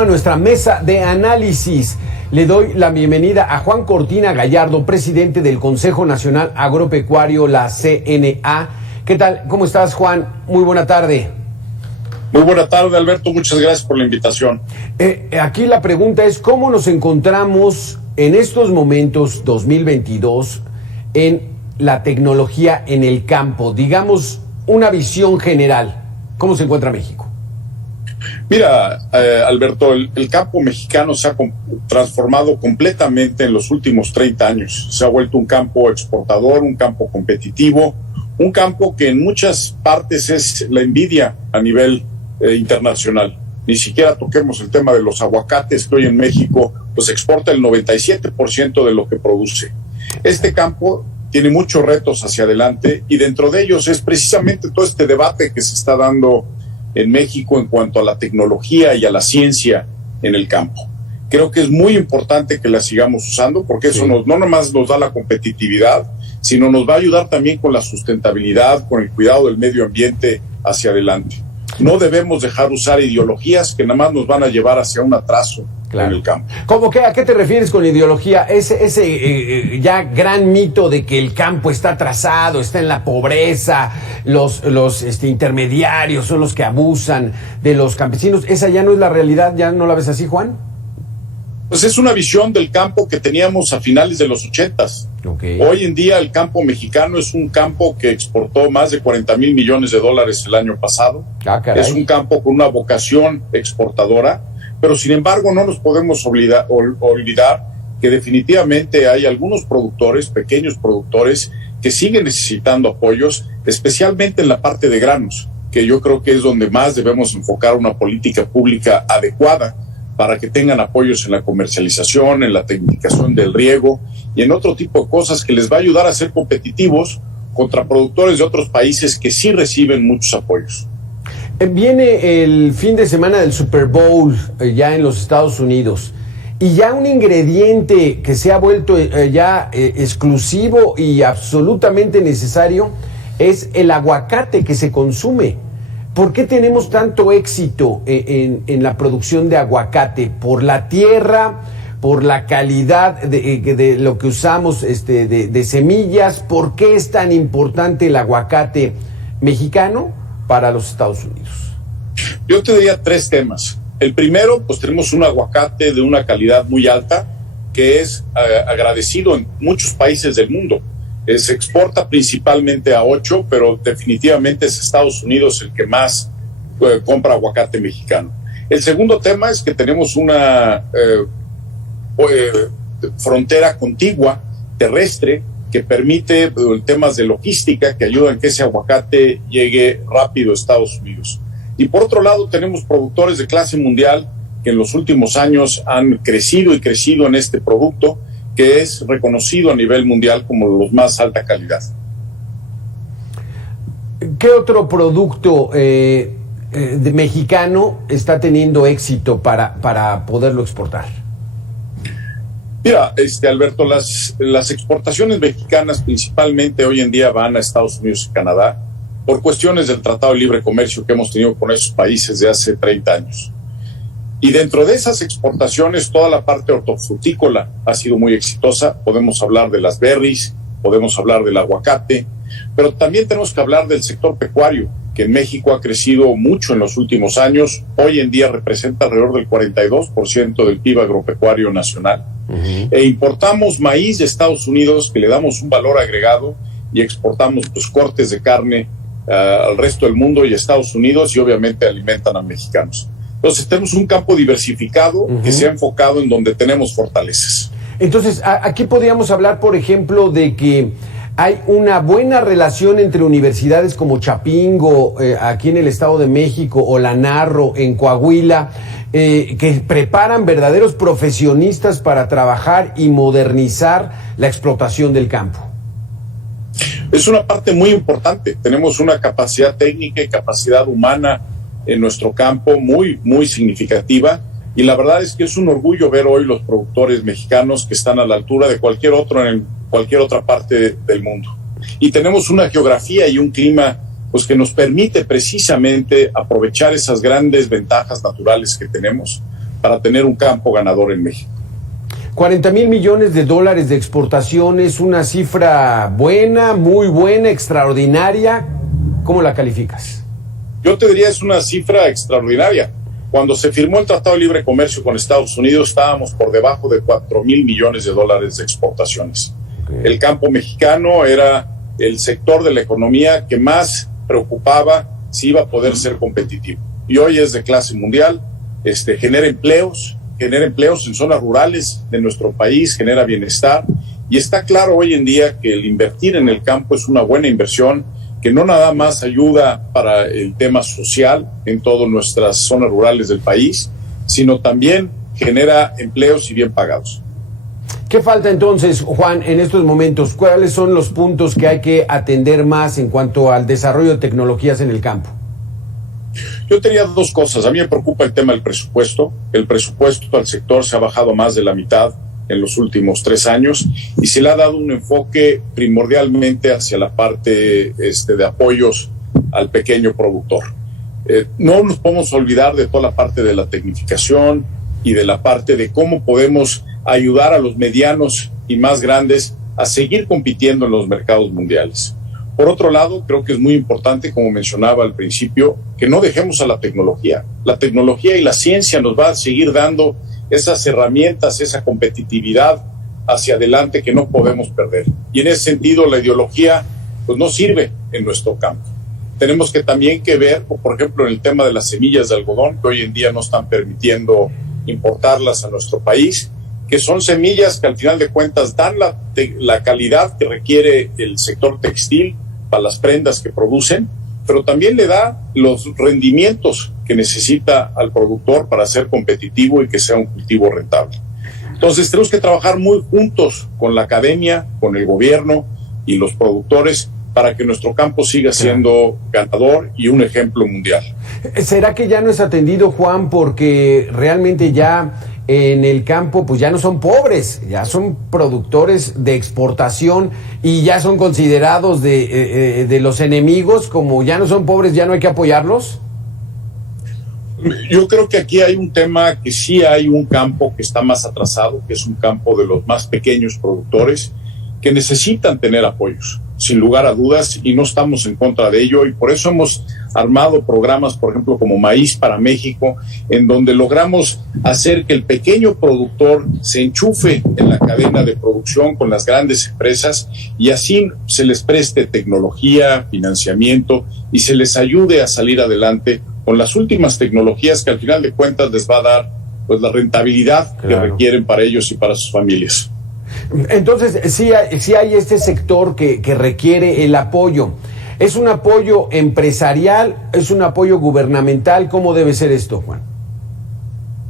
A nuestra mesa de análisis le doy la bienvenida a Juan Cortina Gallardo, presidente del Consejo Nacional Agropecuario, la CNA. ¿Qué tal? ¿Cómo estás, Juan? Muy buena tarde. Muy buena tarde, Alberto. Muchas gracias por la invitación. Aquí la pregunta es, ¿cómo nos encontramos en estos momentos, 2022, en la tecnología en el campo? Digamos, una visión general. ¿Cómo se encuentra México? Mira, Alberto, el campo mexicano se ha transformado completamente en los últimos 30 años. Se ha vuelto un campo exportador, un campo competitivo, un campo que en muchas partes es la envidia a nivel internacional. Ni siquiera toquemos el tema de los aguacates, que hoy en México pues exporta el 97% de lo que produce. Este campo tiene muchos retos hacia adelante y dentro de ellos es precisamente todo este debate que se está dando en México en cuanto a la tecnología y a la ciencia en el campo. Creo que es muy importante que la sigamos usando porque eso no nomás nos da la competitividad, sino nos va a ayudar también con la sustentabilidad, con el cuidado del medio ambiente hacia adelante. No debemos dejar usar ideologías que nada más nos van a llevar hacia un atraso en el campo. ¿Cómo que? ¿A qué te refieres con ideología? Ese ya gran mito de que el campo está atrasado, está en la pobreza, los intermediarios son los que abusan de los campesinos. ¿Esa ya no es la realidad? ¿Ya no la ves así, Juan? Pues es una visión del campo que teníamos a finales de los 80s. Okay. Hoy en día el campo mexicano es un campo que exportó más de 40 mil millones de dólares el año pasado. Es un campo con una vocación exportadora, pero sin embargo no nos podemos olvidar que definitivamente hay algunos productores, pequeños productores, que siguen necesitando apoyos, especialmente en la parte de granos, que yo creo que es donde más debemos enfocar una política pública adecuada para que tengan apoyos en la comercialización, en la tecnificación del riego y en otro tipo de cosas que les va a ayudar a ser competitivos contra productores de otros países que sí reciben muchos apoyos. Viene el fin de semana del Super Bowl ya en los Estados Unidos y ya un ingrediente que se ha vuelto exclusivo y absolutamente necesario es el aguacate que se consume. ¿Por qué tenemos tanto éxito en la producción de aguacate? ¿Por la tierra? ¿Por la calidad de lo que usamos de semillas? ¿Por qué es tan importante el aguacate mexicano para los Estados Unidos? Yo te diría tres temas. El primero, pues tenemos un aguacate de una calidad muy alta que es agradecido en muchos países del mundo. Se exporta principalmente a 8, pero definitivamente es Estados Unidos el que más compra aguacate mexicano. El segundo tema es que tenemos una frontera contigua, terrestre, que permite temas de logística que ayudan a que ese aguacate llegue rápido a Estados Unidos. Y por otro lado tenemos productores de clase mundial que en los últimos años han crecido y crecido en este producto, que es reconocido a nivel mundial como los más alta calidad. ¿Qué otro producto mexicano está teniendo éxito para poderlo exportar? Mira, Alberto, las exportaciones mexicanas principalmente hoy en día van a Estados Unidos y Canadá por cuestiones del Tratado de Libre Comercio que hemos tenido con esos países de hace 30 años. Y dentro de esas exportaciones, toda la parte hortofrutícola ha sido muy exitosa. Podemos hablar de las berries, podemos hablar del aguacate, pero también tenemos que hablar del sector pecuario, que en México ha crecido mucho en los últimos años. Hoy en día representa alrededor del 42% del PIB agropecuario nacional. E importamos maíz de Estados Unidos, que le damos un valor agregado, y exportamos pues, cortes de carne al resto del mundo y a Estados Unidos, y obviamente alimentan a mexicanos. Entonces tenemos un campo diversificado que se ha enfocado en donde tenemos fortalezas. Entonces, aquí podríamos hablar, por ejemplo, de que hay una buena relación entre universidades como Chapingo, aquí en el Estado de México, o la Narro, en Coahuila, que preparan verdaderos profesionistas para trabajar y modernizar la explotación del campo. Es una parte muy importante. Tenemos una capacidad técnica y capacidad humana en nuestro campo muy, muy significativa, y la verdad es que es un orgullo ver hoy los productores mexicanos que están a la altura de cualquier otro en cualquier otra parte del mundo. Y tenemos una geografía y un clima pues que nos permite precisamente aprovechar esas grandes ventajas naturales que tenemos para tener un campo ganador en México. 40,000 millones de dólares de exportación es una cifra buena, muy buena, extraordinaria. ¿Cómo la calificas? Yo te diría es una cifra extraordinaria. Cuando se firmó el Tratado de Libre Comercio con Estados Unidos, estábamos por debajo de 4,000 millones de dólares de exportaciones. Okay. El campo mexicano era el sector de la economía que más preocupaba si iba a poder ser competitivo. Y hoy es de clase mundial, genera empleos en zonas rurales de nuestro país, genera bienestar. Y está claro hoy en día que el invertir en el campo es una buena inversión, que no nada más ayuda para el tema social en todas nuestras zonas rurales del país, sino también genera empleos y bien pagados. ¿Qué falta entonces, Juan, en estos momentos? ¿Cuáles son los puntos que hay que atender más en cuanto al desarrollo de tecnologías en el campo? Yo tenía dos cosas. A mí me preocupa el tema del presupuesto. El presupuesto al sector se ha bajado más de la mitad en los últimos 3 años y se le ha dado un enfoque primordialmente hacia la parte de apoyos al pequeño productor. No nos podemos olvidar de toda la parte de la tecnificación y de la parte de cómo podemos ayudar a los medianos y más grandes a seguir compitiendo en los mercados mundiales. Por otro lado, creo que es muy importante, como mencionaba al principio, que no dejemos a la tecnología. La tecnología y la ciencia nos va a seguir dando esas herramientas, esa competitividad hacia adelante que no podemos perder. Y en ese sentido, la ideología pues no sirve en nuestro campo. Tenemos que también que ver, por ejemplo, en el tema de las semillas de algodón, que hoy en día no están permitiendo importarlas a nuestro país, que son semillas que al final de cuentas dan la calidad que requiere el sector textil para las prendas que producen, pero también le da los rendimientos que necesita al productor para ser competitivo y que sea un cultivo rentable. Entonces tenemos que trabajar muy juntos con la academia, con el gobierno y los productores para que nuestro campo siga siendo ganador y un ejemplo mundial. ¿Será que ya no es atendido, Juan, porque realmente ya en el campo pues ya no son pobres, ya son productores de exportación y ya son considerados de los enemigos? Como ya no son pobres, ¿ya no hay que apoyarlos? Yo creo que aquí hay un tema que sí hay un campo que está más atrasado, que es un campo de los más pequeños productores que necesitan tener apoyos, sin lugar a dudas, y no estamos en contra de ello, y por eso hemos armado programas, por ejemplo, como Maíz para México, en donde logramos hacer que el pequeño productor se enchufe en la cadena de producción con las grandes empresas y así se les preste tecnología, financiamiento y se les ayude a salir adelante con las últimas tecnologías que al final de cuentas les va a dar pues la rentabilidad que requieren para ellos y para sus familias. Entonces, sí hay este sector que requiere el apoyo. ¿Es un apoyo empresarial? ¿Es un apoyo gubernamental? ¿Cómo debe ser esto, Juan?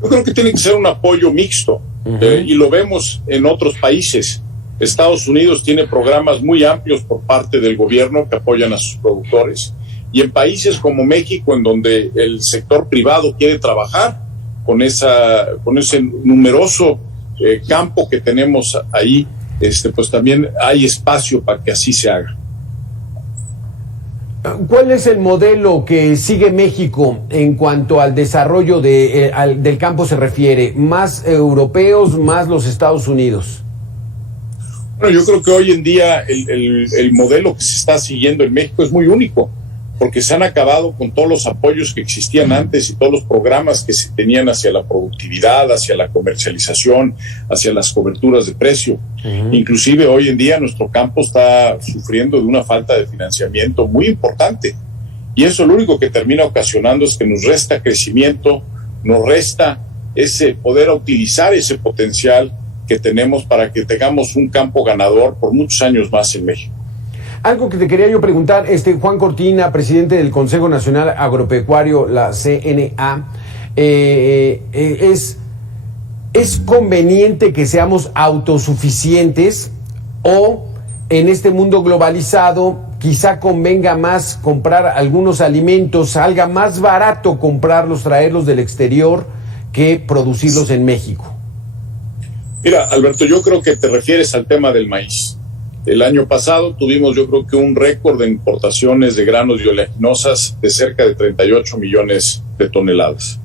Yo creo que tiene que ser un apoyo mixto, y lo vemos en otros países. Estados Unidos tiene programas muy amplios por parte del gobierno que apoyan a sus productores. Y en países como México, en donde el sector privado quiere trabajar con ese numeroso campo que tenemos ahí, pues también hay espacio para que así se haga. ¿Cuál es el modelo que sigue México en cuanto al desarrollo del campo se refiere? ¿Más europeos, más los Estados Unidos? Bueno, yo creo que hoy en día el modelo que se está siguiendo en México es muy único, porque se han acabado con todos los apoyos que existían antes y todos los programas que se tenían hacia la productividad, hacia la comercialización, hacia las coberturas de precio. Inclusive hoy en día nuestro campo está sufriendo de una falta de financiamiento muy importante. Y eso lo único que termina ocasionando es que nos resta crecimiento, nos resta ese poder utilizar ese potencial que tenemos para que tengamos un campo ganador por muchos años más en México. Algo que te quería yo preguntar, Juan Cortina, presidente del Consejo Nacional Agropecuario, la CNA, ¿es conveniente que seamos autosuficientes o en este mundo globalizado quizá convenga más comprar algunos alimentos, salga más barato comprarlos, traerlos del exterior que producirlos en México? Mira, Alberto, yo creo que te refieres al tema del maíz. El año pasado tuvimos, yo creo que un récord de importaciones de granos y oleaginosas de cerca de 38 millones de toneladas.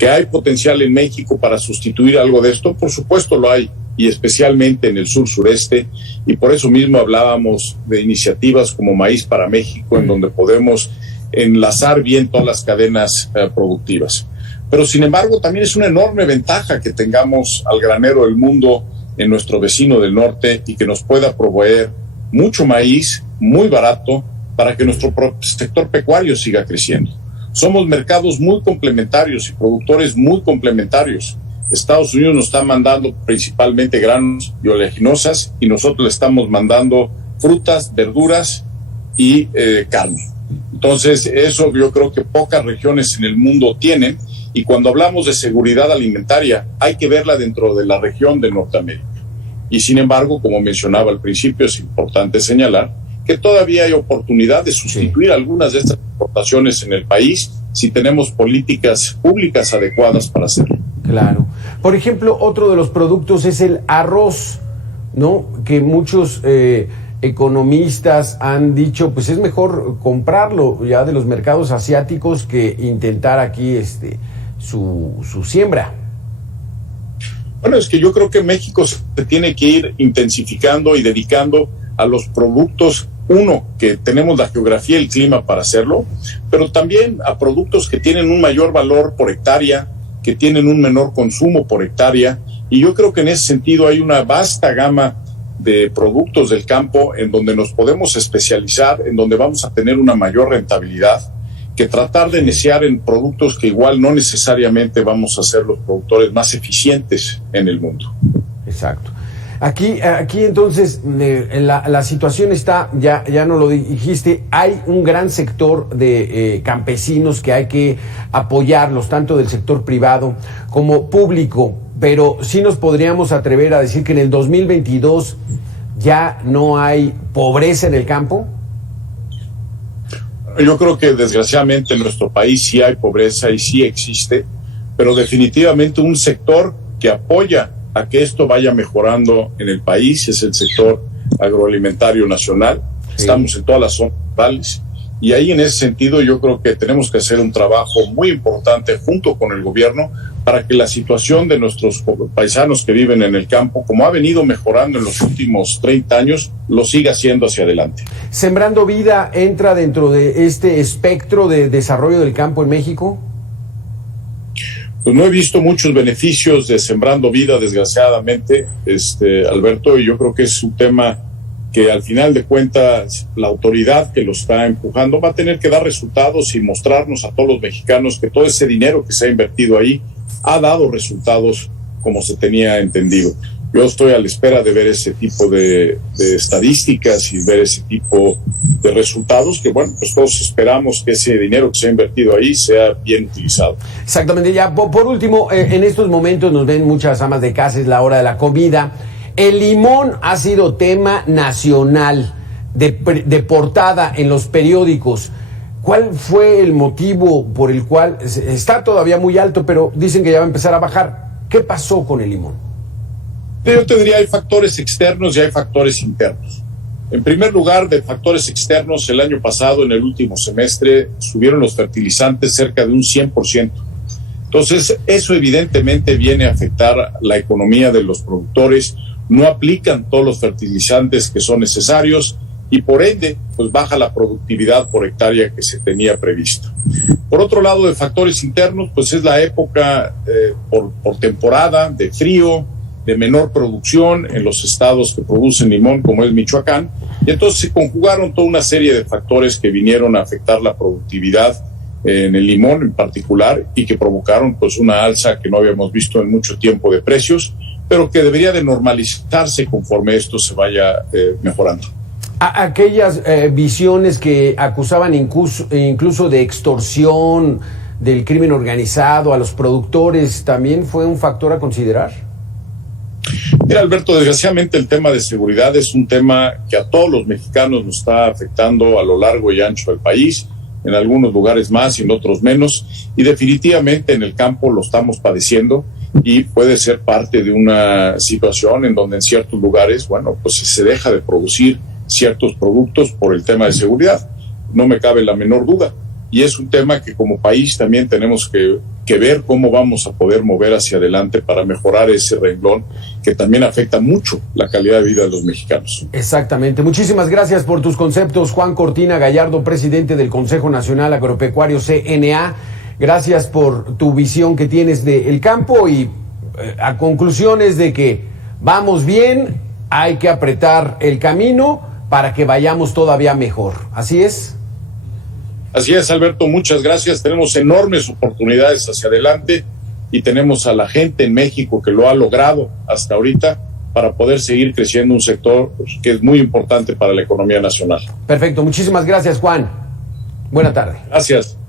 ¿Que hay potencial en México para sustituir algo de esto? Por supuesto lo hay, y especialmente en el sur-sureste, y por eso mismo hablábamos de iniciativas como Maíz para México, en donde podemos enlazar bien todas las cadenas productivas. Pero sin embargo también es una enorme ventaja que tengamos al granero del mundo en nuestro vecino del norte y que nos pueda proveer mucho maíz muy barato para que nuestro sector pecuario siga creciendo. Somos mercados muy complementarios y productores muy complementarios. Estados Unidos nos está mandando principalmente granos y oleaginosas, y nosotros le estamos mandando frutas, verduras y carne. Entonces, eso yo creo que pocas regiones en el mundo tienen, y cuando hablamos de seguridad alimentaria hay que verla dentro de la región de Norteamérica. Y sin embargo, como mencionaba al principio, es importante señalar que todavía hay oportunidad de sustituir algunas de estas exportaciones en el país si tenemos políticas públicas adecuadas para hacerlo. Claro. Por ejemplo, otro de los productos es el arroz, ¿no? Que muchos economistas han dicho, pues es mejor comprarlo ya de los mercados asiáticos que intentar aquí su siembra. Bueno, es que yo creo que México se tiene que ir intensificando y dedicando a los productos, uno, que tenemos la geografía y el clima para hacerlo, pero también a productos que tienen un mayor valor por hectárea, que tienen un menor consumo por hectárea, y yo creo que en ese sentido hay una vasta gama de productos del campo en donde nos podemos especializar, en donde vamos a tener una mayor rentabilidad, que tratar de iniciar en productos que igual no necesariamente vamos a ser los productores más eficientes en el mundo. Exacto. Aquí entonces la situación está, ya no lo dijiste, hay un gran sector de campesinos que hay que apoyarlos, tanto del sector privado como público, pero sí nos podríamos atrever a decir que en el 2022 ya no hay pobreza en el campo. Yo creo que desgraciadamente en nuestro país sí hay pobreza y sí existe, pero definitivamente un sector que apoya a que esto vaya mejorando en el país es el sector agroalimentario nacional. Sí. Estamos en todas las zonas rurales, y ahí en ese sentido yo creo que tenemos que hacer un trabajo muy importante junto con el gobierno para que la situación de nuestros paisanos que viven en el campo, como ha venido mejorando en los últimos 30 años, lo siga haciendo hacia adelante. ¿Sembrando Vida entra dentro de este espectro de desarrollo del campo en México? Pues no he visto muchos beneficios de Sembrando Vida, desgraciadamente, Alberto, y yo creo que es un tema que al final de cuentas la autoridad que lo está empujando va a tener que dar resultados y mostrarnos a todos los mexicanos que todo ese dinero que se ha invertido ahí ha dado resultados como se tenía entendido. Yo estoy a la espera de ver ese tipo de estadísticas y ver ese tipo de resultados que, bueno, pues todos esperamos que ese dinero que se ha invertido ahí sea bien utilizado. Exactamente. Ya, por último, en estos momentos nos ven muchas amas de casa, es la hora de la comida. El limón ha sido tema nacional de portada en los periódicos. ¿Cuál fue el motivo por el cual está todavía muy alto, pero dicen que ya va a empezar a bajar? ¿Qué pasó con el limón? Yo te diría, hay factores externos y hay factores internos. En primer lugar, de factores externos, el año pasado, en el último semestre, subieron los fertilizantes cerca de un 100%. Entonces, eso evidentemente viene a afectar la economía de los productores. No aplican todos los fertilizantes que son necesarios y por ende, pues baja la productividad por hectárea que se tenía previsto. Por otro lado, de factores internos, pues es la época por temporada de frío, de menor producción en los estados que producen limón, como es Michoacán, y entonces se conjugaron toda una serie de factores que vinieron a afectar la productividad en el limón en particular y que provocaron pues una alza que no habíamos visto en mucho tiempo de precios, pero que debería de normalizarse conforme esto se vaya mejorando. Aquellas visiones que acusaban incluso de extorsión, del crimen organizado a los productores, ¿también fue un factor a considerar? Mira, Alberto, desgraciadamente el tema de seguridad es un tema que a todos los mexicanos nos está afectando a lo largo y ancho del país, en algunos lugares más y en otros menos, y definitivamente en el campo lo estamos padeciendo y puede ser parte de una situación en donde en ciertos lugares, bueno, pues se deja de producir ciertos productos por el tema de seguridad. No me cabe la menor duda, y es un tema que como país también tenemos que ver cómo vamos a poder mover hacia adelante para mejorar ese renglón que también afecta mucho la calidad de vida de los mexicanos. Exactamente. Muchísimas gracias por tus conceptos, Juan Cortina Gallardo, presidente del Consejo Nacional Agropecuario CNA. Gracias por tu visión que tienes del campo y a conclusiones de que vamos bien, hay que apretar el camino para que vayamos todavía mejor. ¿Así es? Así es, Alberto, muchas gracias. Tenemos enormes oportunidades hacia adelante y tenemos a la gente en México que lo ha logrado hasta ahorita para poder seguir creciendo un sector que es muy importante para la economía nacional. Perfecto, muchísimas gracias, Juan. Buena tarde. Gracias.